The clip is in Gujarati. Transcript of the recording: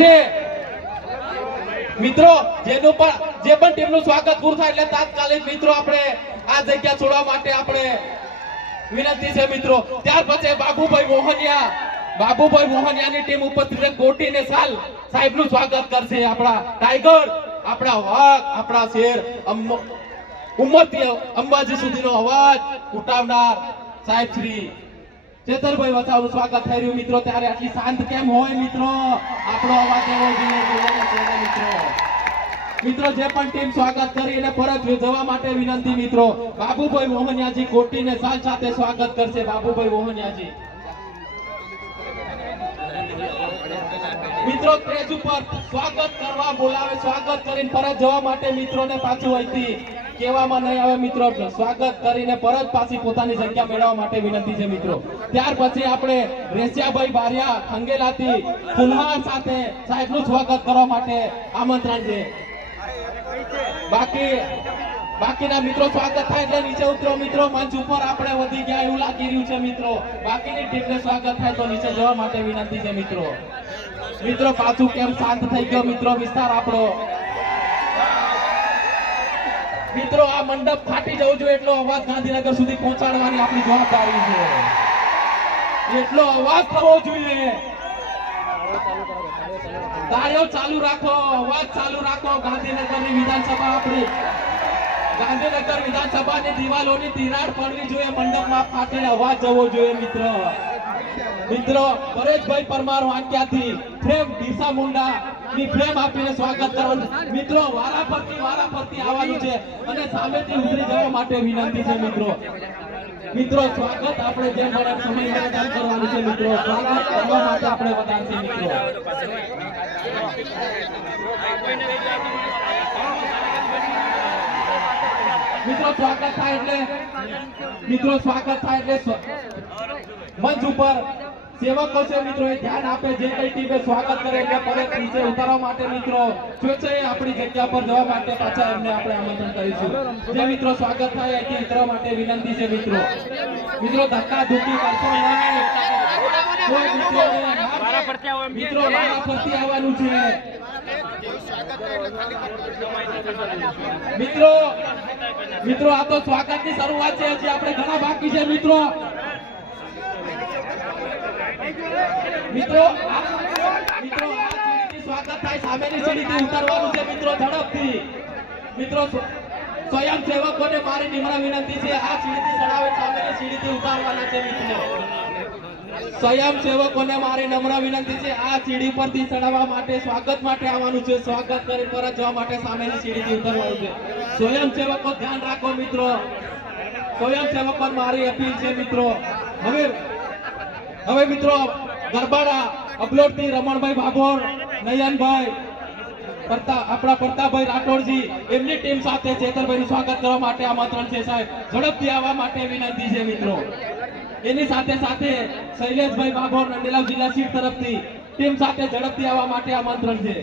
સાથે મિત્રો જેનું પણ જે પણ ટીમનું સ્વાગત પૂરું થાય એટલે તાત્કાલિક મિત્રો આપણે આ જગ્યા છોડવા માટે આપણે વિનંતી છે મિત્રો. ત્યાર પછી બાબુભાઈ મોહનિયાની ટીમ ઉપસ્થિત કોટી ને સાલ સાહેબનું સ્વાગત કરશે. આપણા ટાઈગર, આપણા વાઘ, આપણા શેર, ઉમ્મતી અંબાજી સુધીનો અવાજ ઉઠાવનાર સાહેબ શ્રી ચેતરભાઈ વસાવાનું સ્વાગત થઈ રહ્યું મિત્રો. ત્યારે આટલી શાંત કેમ હોય મિત્રો? આપણો અવાજ એવો જોઈએ મિત્રો. મિત્રો જે પણ ટીમ સ્વાગત કરી એને પરત જવા માટે વિનંતી મિત્રો. બાબુભાઈ મોહનિયાજી કોટીને સાલ સાથે સ્વાગત કરશે. બાબુભાઈ મોહનિયાજી મિત્રો સ્ટેજ ઉપર સ્વાગત કરવા બોલાવે, સ્વાગત કરીને પરત જવા માટે મિત્રોને પાછું અહીંથી કહેવામાં નહીં આવે મિત્રો. સ્વાગત કરીને પરત પાછી પોતાની જગ્યા મેળવવા માટે વિનંતી છે મિત્રો. ત્યાર પછી આપણે રેસિયાભાઈ બારિયા ખંગેલાથી ફુલહાર સાથે સાહેબનું સ્વાગત કરવા માટે આમંત્રણ છે. બાકીના મિત્રો સ્વાગત થાય એટલે નીચે ઉતરો મિત્રો. મંચ ઉપર આપણે વધી ગયા એવું લાગી રહ્યું છે મિત્રો. બાકીની ટીમને સ્વાગત થાય તો નીચે જવા માટે વિનંતી છે મિત્રો. મિત્રો પાછું કેમ શાંત થઈ ગયો મિત્રો વિસ્તાર આપણો? મિત્રો આ મંડપ ફાટી જવું જોઈએ એટલો અવાજ ગાંધીનગર સુધી પહોંચાડવાની આપણી જવાબદારી છે. એટલો અવાજ થવો જોઈએ. તાળીઓ ચાલુ રાખો, અવાજ ચાલુ રાખો. ગાંધીનગરની વિધાનસભા આપણી ગાંધીનગર વિધાનસભાની દિવાલોની તિરાડ પડવી જોઈએ, મંડપમાં ફાટીને અવાજ જવો જોઈએ મિત્રો. મિત્રો પરેશભાઈ પરમાર વાંક્યાથી ફ્રેમ બિરસા મુંડા ની ફ્રેમ આપીને સ્વાગત કરવાનું મિત્રો. વારાફરતી આવવાનું છે અને સામેથી ઉતરી જવા માટે વિનંતી છે મિત્રો. મિત્રો સ્વાગત આપણે જે મળે સમય મેદાન કરવાનું છે મિત્રો. સ્વાગત કરવા માટે આપણે વધારશે મિત્રો. સ્વાગત થાય એટલે મંચ ઉપર સેવકો છે મિત્રો એ ધ્યાન આપે. જે કઈ ટીમે સ્વાગત કરે એટલે પરત નીચે ઉતારવા માટે મિત્રો સ્વેચ્છાએ આપણી જગ્યા પર જવા માટે પાછા એમને આપણે આમંત્રણ કરીશું. જે મિત્રો સ્વાગત થાય અહીંથી ઉતરવા માટે વિનંતી છે મિત્રો. ધક્કા ધુક્કી કરશો નહીં. મિત્રો વારાફરતી આવવાનું છે મિત્રો. આ તો સ્વાગતની શરૂઆત છે, હજી આપણે ઘણા બાકી છે મિત્રો. સ્વાગત થાય સામેની સીડીથી ઉતારવાનું છે મિત્રો ઝડપથી. મિત્રો સ્વયંસેવકોને મારી નિમ્ર વિનંતી છે, આ સીડીથી ચડાવે સામેની સીડીથી ઉતારવાના છે મિત્રો. સ્વયંસેવકોને મારી નમ્ર વિનંતી છે, આ સીડી પરથી ચડાવવા માટે સ્વાગત માટે આવવાનું છે. સ્વાગત કરી પરત જવા માટે સામેની સીડીથી ઉતરવાનું છે. સ્વયંસેવકો ધ્યાન રાખો મિત્રો. સ્વયંસેવકો મારી અપીલ છે મિત્રો. હવે મિત્રો ગરબાડા અબલોડથી રમણભાઈ ભાભોર, નયનભાઈ, આપણા પ્રતાપભાઈ રાઠોડજી એમની ટીમ સાથે ચેતરભાઈનું સ્વાગત કરવા માટે આમંત્રણ છે સાહેબ. ઝડપથી આવવા માટે વિનંતી છે મિત્રો. એની સાથે શૈલેષભાઈ ભાભોર નંદેલાવ જિલ્લા સીટ તરફથી ટીમ સાથે ઝડપથી આવવા માટે આમંત્રણ છે.